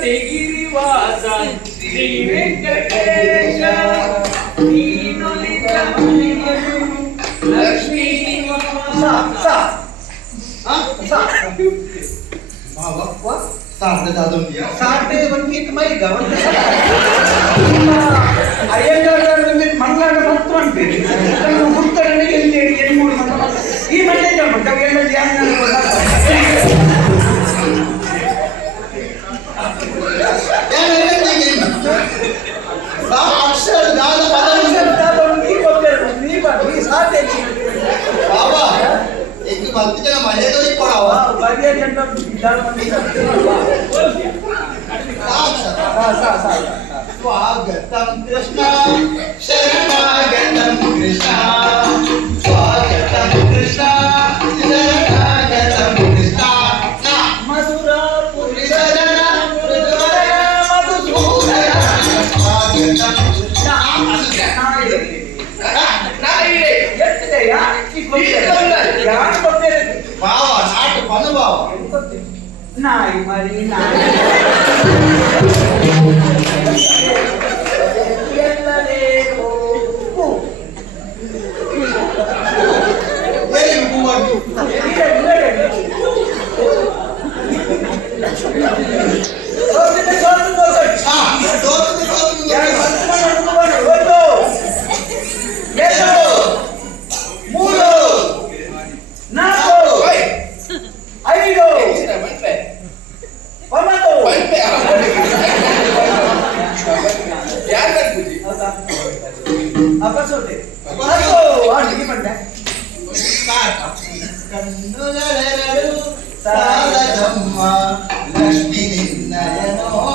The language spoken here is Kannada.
ಗಿರಿವಾಸ ಶ್ರೀ ವೆಂಕಟೇಶ ನೀನೊಲಿದ ಲಕ್ಷ್ಮೀ ಮಂಗಳ ಹತ್ತು ಅಂತೀರಿ ಹುಡ್ತಡನೆ ಎಲ್ಲಿ ಎಲ್ಲಿ ಮೂರು ಈ ಮಂಡ್ಯ ಎಲ್ಲ स्वागतम कृष्णा शरणागतम कृष्णा स्वागतम कृष्णा शरणागतम कृष्णा मधुरा पुरीशरण मधुसूदन स्वागतम कृष्णा बाबा नाट बन बाबा नाई मरी नाई ಕಣ್ಣುಗಳೆರಡು ಸಾಲದಮ್ಮ ಲಕ್ಷ್ಮೀ